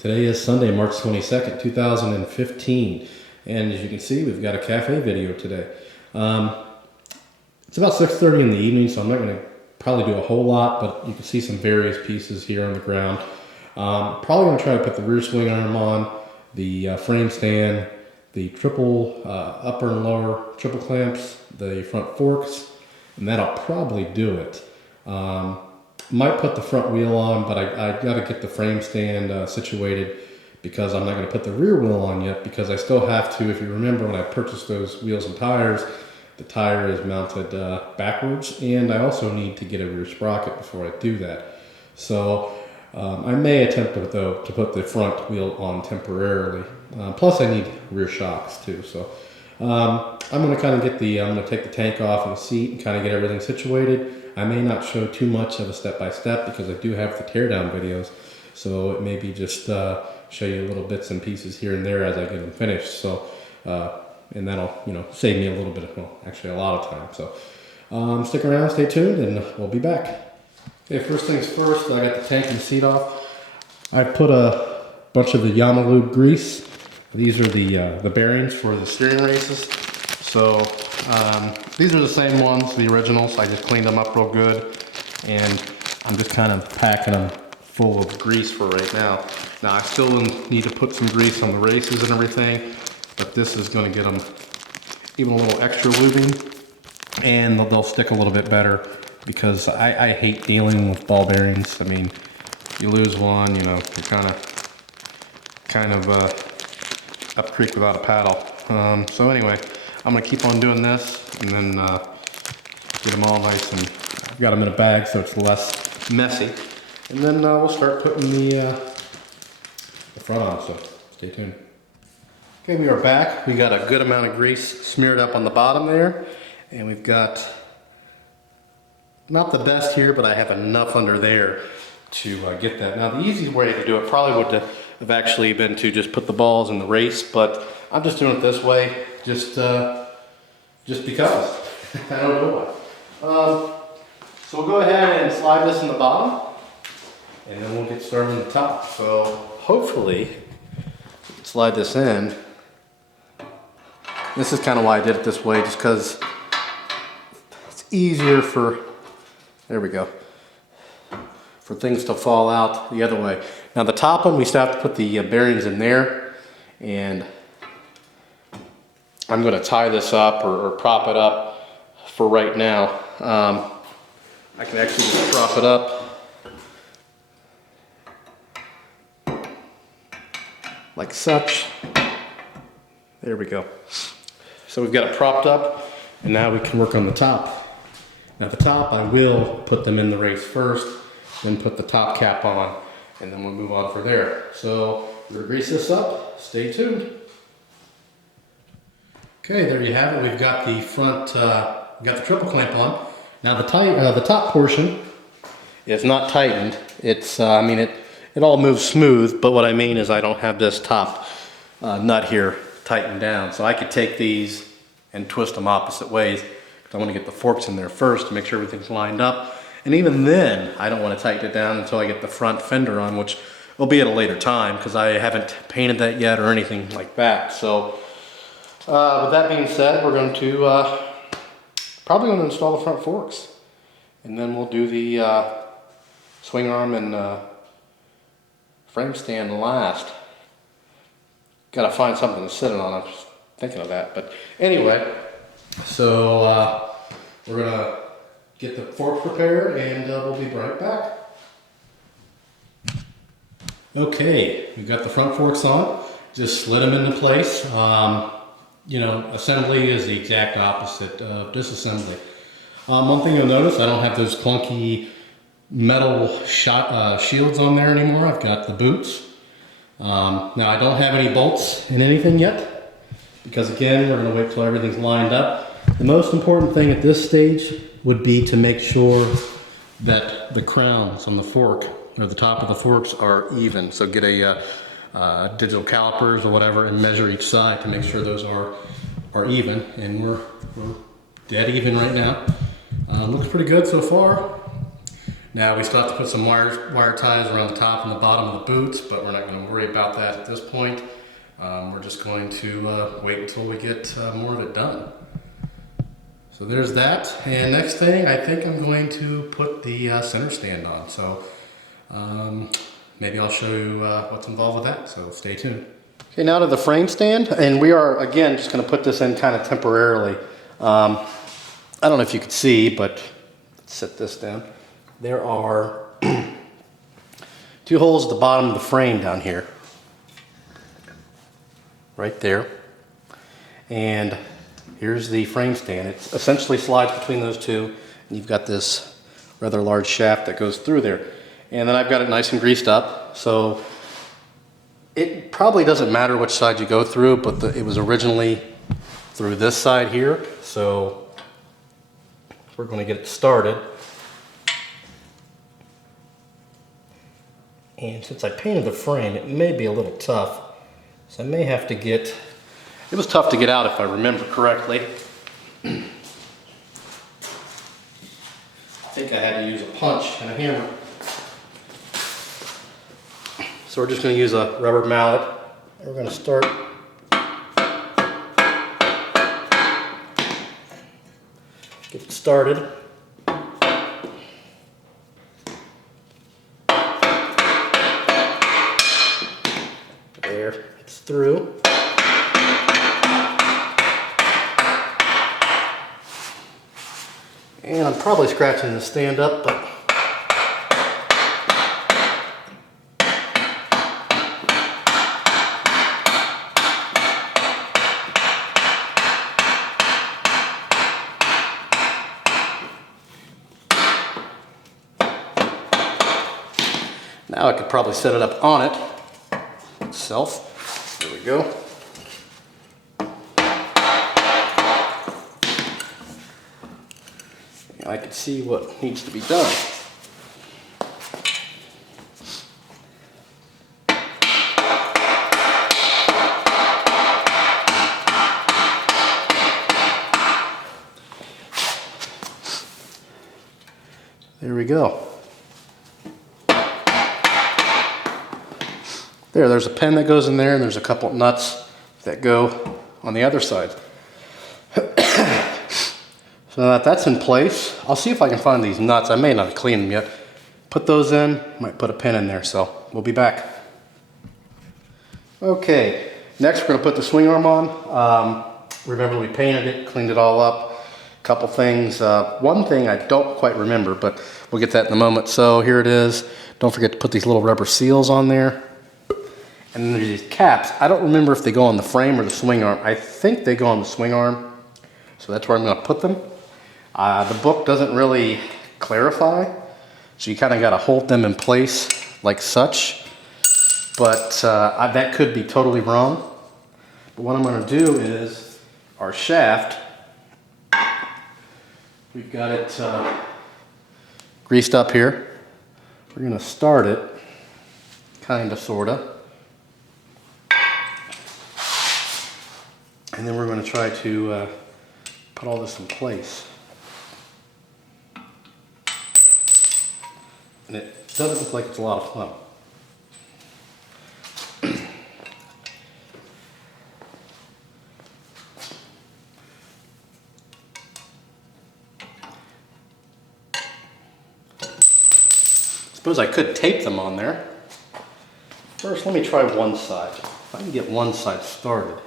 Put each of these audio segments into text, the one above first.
Today is Sunday, March 22nd, 2015, and as you can see, we've got a cafe video today. It's about 6:30 in the evening, so I'm not going to probably do a whole lot, but you can see some various pieces here on the ground. Probably going to try to put the rear swing arm on, the frame stand, the triple upper and lower triple clamps, the front forks, and that'll probably do it. Might put the front wheel on, but I got to get the frame stand situated because I'm not going to put the rear wheel on yet because I still have to. If you remember when I purchased those wheels and tires, the tire is mounted backwards, and I also need to get a rear sprocket before I do that. So I may attempt though to put the front wheel on temporarily. Plus I need rear shocks too. So I'm going to kind of get I'm going to take the tank off of the seat and kind of get everything situated. I may not show too much of a step-by-step because I do have the teardown videos, so it may be just show you little bits and pieces here and there as I get them finished. So, and that'll save me a little bit of, well, actually a lot of time. So stick around, stay tuned, and we'll be back. Okay, first things first, I got the tank and the seat off. I put a bunch of the Yamaha grease. These are the bearings for the steering races. So these are the same ones, the originals. I just cleaned them up real good, and I'm just kind of packing them full of grease for right now. Now I still need to put some grease on the races and everything, but this is going to get them even a little extra lubing, and they'll stick a little bit better because I hate dealing with ball bearings. I mean, you lose one, you're kind of up creek without a paddle. So anyway, I'm going to keep on doing this and then get them all nice, and I've got them in a bag so it's less messy. And then we'll start putting the front on, so stay tuned. Okay, we are back. We got a good amount of grease smeared up on the bottom there, and we've got not the best here, but I have enough under there to get that. Now the easiest way to do it probably would have actually been to just put the balls in the race, but I'm just doing it this way, just because. I don't know why. So we'll go ahead and slide this in the bottom, and then we'll get started on the top. So hopefully, we can slide this in. This is kind of why I did it this way, just because it's easier for, there we go, for things to fall out the other way. Now the top one, we still have to put the bearings in there, and I'm going to tie this up or prop it up for right now. I can actually just prop it up like such. There we go. So we've got it propped up, and now we can work on the top. Now the top, I will put them in the race first, then put the top cap on, and then we'll move on from there. So we'll grease this up. Stay tuned. Okay, there you have it. We've got the front, we've got the triple clamp on. Now the top portion is not tightened. It's, I mean, it all moves smooth, but what I mean is I don't have this top nut here tightened down. So I could take these and twist them opposite ways. I want to get the forks in there first to make sure everything's lined up. And even then, I don't want to tighten it down until I get the front fender on, which will be at a later time because I haven't painted that yet or anything like that. So with that being said, we're going to probably going to install the front forks, and then we'll do the swing arm and frame stand last. Got to find something to sit it on. I'm just thinking of that, but anyway, so we're gonna get the forks prepared, and we'll be right back. Okay, we've got the front forks on. Just slid them into place. Assembly is the exact opposite of disassembly. One thing you'll notice, I don't have those clunky metal shields on there anymore. I've got the boots. Now I don't have any bolts in anything yet, because again, we're going to wait till everything's lined up. The most important thing at this stage would be to make sure that the crowns on the fork, or the top of the forks, are even. So get a digital calipers or whatever and measure each side to make sure those are even, and we're dead even right now. Looks pretty good so far. Now we still have to put some wire ties around the top and the bottom of the boots, but we're not going to worry about that at this point. We're just going to wait until we get more of it done. So there's that, and next thing I think I'm going to put the center stand on. So maybe I'll show you what's involved with that, so stay tuned. Okay, now to the frame stand, and we are again just going to put this in kind of temporarily. I don't know if you could see, but let's set this down. There are 2 holes at the bottom of the frame down here, right there, and here's the frame stand. It essentially slides between those two, and you've got this rather large shaft that goes through there. And then I've got it nice and greased up, so it probably doesn't matter which side you go through, but it was originally through this side here, so we're going to get it started. And since I painted the frame, it may be a little tough, so I may have to get... It was tough to get out if I remember correctly. I think I had to use a punch and a hammer. So we're just going to use a rubber mallet. And we're going to start get it started. There, it's through. And I'm probably scratching the stand up, but now I could probably set it up on it itself. There we go. I can see what needs to be done. There we go. There's a pin that goes in there, and there's a couple nuts that go on the other side. So now that that's in place, I'll see if I can find these nuts. I may not have cleaned them yet. Put those in, might put a pin in there, so we'll be back. Okay, next we're going to put the swing arm on. Remember we painted it, cleaned it all up. A couple things. One thing I don't quite remember, but we'll get that in a moment. So here it is. Don't forget to put these little rubber seals on there. And then there's these caps. I don't remember if they go on the frame or the swing arm. I think they go on the swing arm. So that's where I'm going to put them. The book doesn't really clarify, so you kind of got to hold them in place like such, but that could be totally wrong. But what I'm going to do is our shaft, we've got it greased up here. We're going to start it, kind of, sort of, and then we're going to try to put all this in place. And it doesn't look like it's a lot of fun. Suppose I could tape them on there. First, let me try one side. If I can get one side started.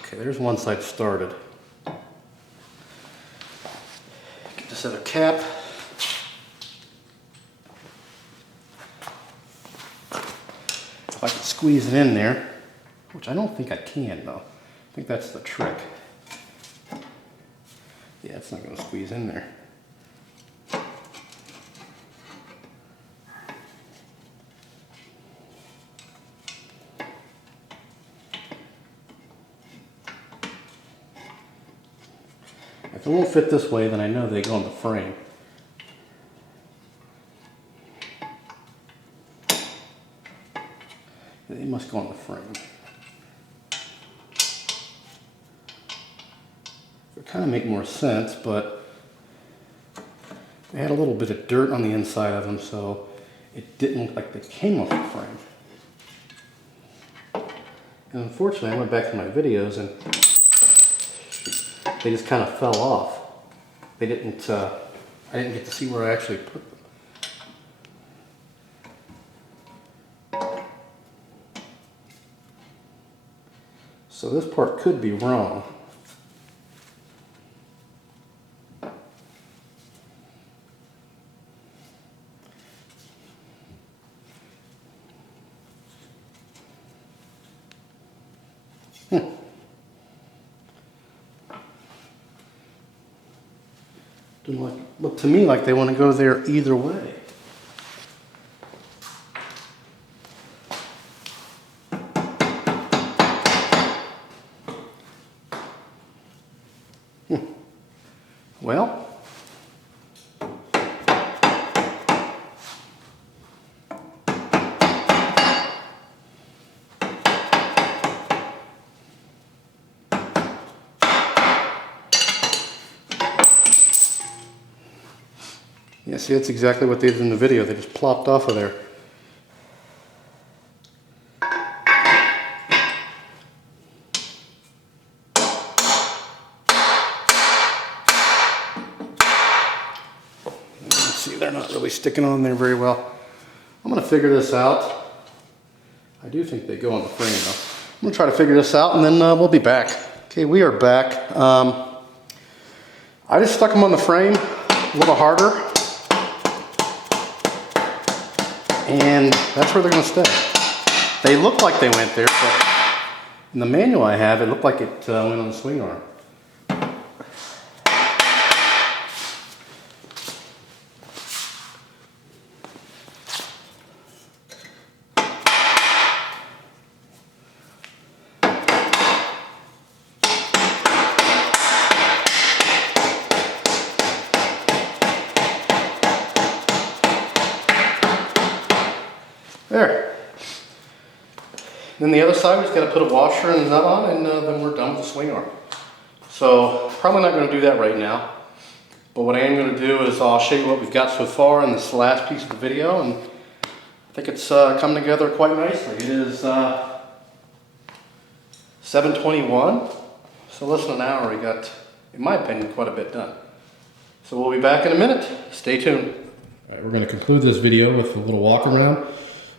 Okay, there's one side started. Get this other cap. If I can squeeze it in there, which I don't think I can though. I think that's the trick. Yeah, it's not going to squeeze in there. If it won't fit this way, then I know they go on the frame. to go on the frame. It would kind of make more sense, but they had a little bit of dirt on the inside of them, so it didn't look like they came off the frame. And unfortunately, I went back to my videos and they just kind of fell off. They didn't, I didn't get to see where I actually put them. So this part could be wrong. Look to me like they want to go there either way. Well, yeah, see, that's exactly what they did in the video. They just plopped off of there. See, they're not really sticking on there very well. I'm going to figure this out. I do think they go on the frame though. I'm going to try to figure this out and then we'll be back. Okay, we are back. I just stuck them on the frame a little harder. And that's where they're going to stay. They look like they went there, but in the manual I have, it looked like it went on the swing arm. There. Then the other side, we just got to put a washer and nut on, and then we're done with the swing arm. So probably not going to do that right now. But what I am going to do is I'll show you what we've got so far in this last piece of the video, and I think it's come together quite nicely. It is 7:21, so less than an hour. We got, in my opinion, quite a bit done. So we'll be back in a minute. Stay tuned. All right, we're going to conclude this video with a little walk around.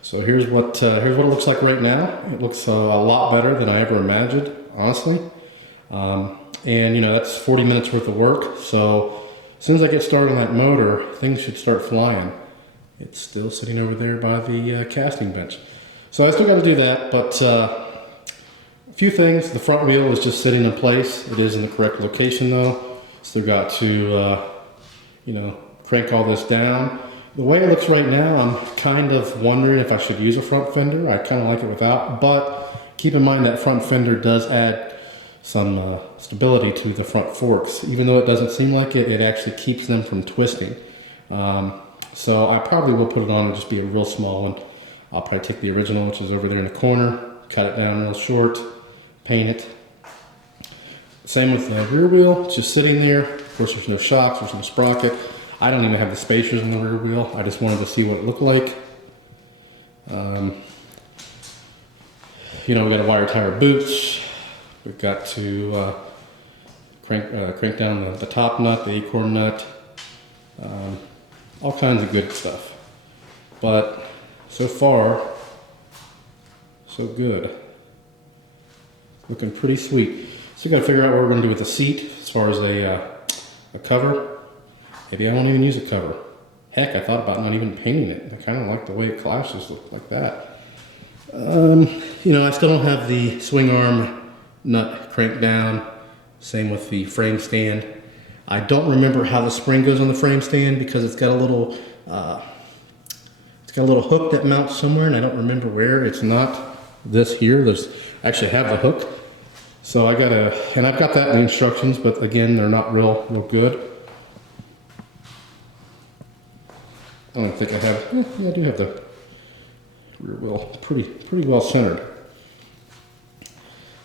So here's what it looks like right now. It looks a lot better than I ever imagined, honestly. And you know, that's 40 minutes worth of work. So as soon as I get started on that motor, things should start flying. It's still sitting over there by the casting bench. So I still got to do that, but a few things. The front wheel is just sitting in place. It is in the correct location though. Still got to, you know, crank all this down. The way it looks right now, I'm kind of wondering if I should use a front fender. I kind of like it without, but keep in mind that front fender does add some stability to the front forks. Even though it doesn't seem like it, it actually keeps them from twisting. So I probably will put it on and just be a real small one. I'll probably take the original, which is over there in the corner, cut it down real short, paint it. Same with the rear wheel, it's just sitting there. Of course, there's no shocks, there's no sprocket. I don't even have the spacers in the rear wheel. I just wanted to see what it looked like. You know, we got a wire tire boots. We've got to crank down the top nut, the acorn nut, all kinds of good stuff. But so far, so good. Looking pretty sweet. So we got to figure out what we're going to do with the seat as far as a cover. Maybe I won't even use a cover. Heck, I thought about not even painting it. I kind of like the way it clashes like that. You know, I still don't have the swing arm nut cranked down. Same with the frame stand. I don't remember how the spring goes on the frame stand because it's got a little hook that mounts somewhere, and I don't remember where. It's not this here. I actually have the hook. So I've got that in the instructions, but again, they're not real good. I don't think I have, yeah, I do have the rear wheel pretty well centered.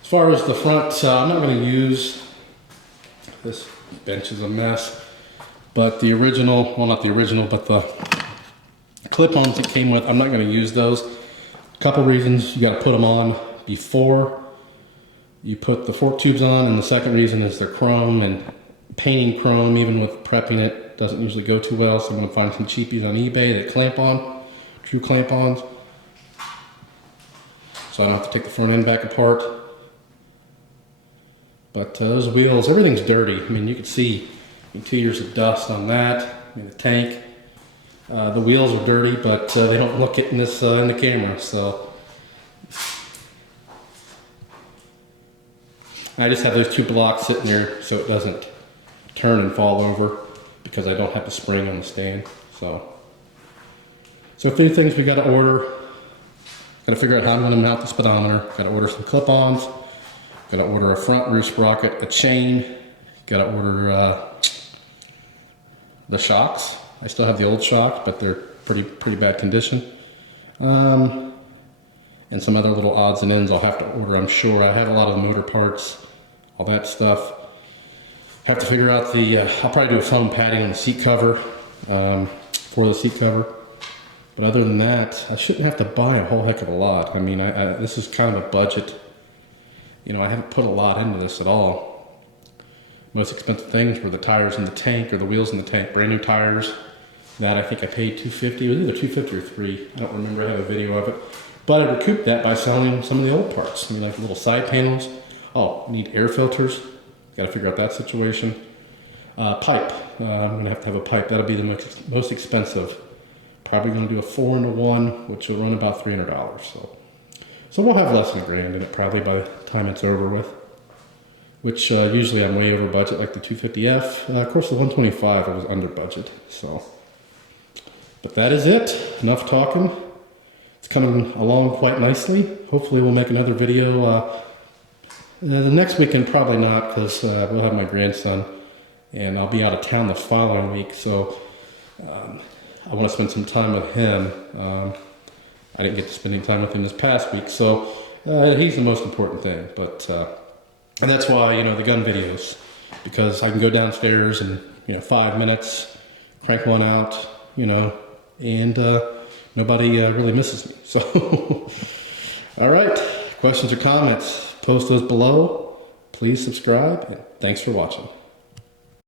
As far as the front, I'm not going to use, this bench is a mess, but the original, well not the original, but the clip-ons it came with, I'm not going to use those. A couple reasons: you got to put them on before you put the fork tubes on, and the second reason is they're chrome, and painting chrome, even with prepping it, doesn't usually go too well, so I'm going to find some cheapies on eBay that clamp on, true clamp-ons, so I don't have to take the front end back apart. But those wheels, everything's dirty. I mean, you can see 2 years of dust on that. I mean, the tank. The wheels are dirty, but they don't look it in this in the camera. So I just have those two blocks sitting there so it doesn't turn and fall over, because I don't have the spring on the stand. So a few things we got to order. Got to figure out how I'm going to mount the speedometer. Got to order some clip-ons. Got to order a front rear sprocket, a chain. Got to order the shocks. I still have the old shocks, but they're pretty bad condition. And some other little odds and ends I'll have to order, I'm sure. I have a lot of the motor parts, all that stuff. Have to figure out the, I'll probably do a foam padding on the seat cover, for the seat cover. But other than that, I shouldn't have to buy a whole heck of a lot. I mean, this is kind of a budget. You know, I haven't put a lot into this at all. Most expensive things were the tires in the tank, or the wheels in the tank. Brand new tires. That I think I paid $250. It was either $250 or $3. I don't remember. I have a video of it. But I recouped that by selling some of the old parts. I mean, like little side panels. Oh, need air filters. Got to figure out that situation. Pipe. I'm gonna have to have a pipe. That'll be the most expensive. Probably gonna do a 4-in-1, which will run about $300. So we'll have less than $1,000 in it probably by the time it's over with. Which usually I'm way over budget, like the 250F. Of course, the 125 I was under budget. So, but that is it. Enough talking. It's coming along quite nicely. Hopefully, we'll make another video. The next weekend, probably not, because we'll have my grandson, and I'll be out of town the following week. So, I want to spend some time with him. I didn't get to spend any time with him this past week, so he's the most important thing. But and that's why, you know, the gun videos, because I can go downstairs and, you know, 5 minutes, crank one out, you know, and nobody really misses me. So, all right, questions or comments, post those below. Please subscribe, and thanks for watching.